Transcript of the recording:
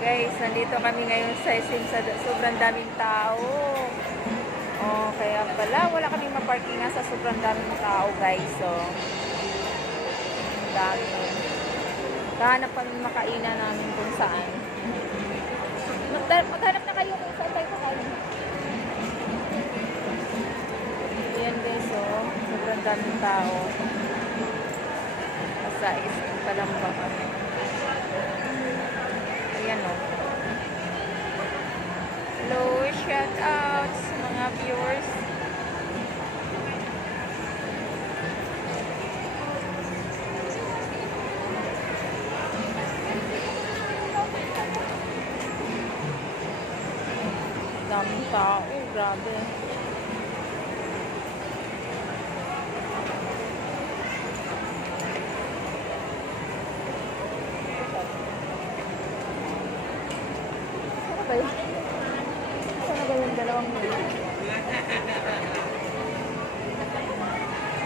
Guys, nandito kami ngayon sa SM sa sobrang daming tao. Oh, kaya pala wala kaming maparkingan sa sobrang daming tao, guys. So, dami. Kahanap kami makainan namin kung saan. Maghanap na kayo kung saan tayo kakain. Ayan, guys, oh. Sobrang daming tao. Sa SM pa lang ba kami. Ayan, oh. Hello, shout out sa mga viewers. Daming tao, grabe. Sana ba yung dalawang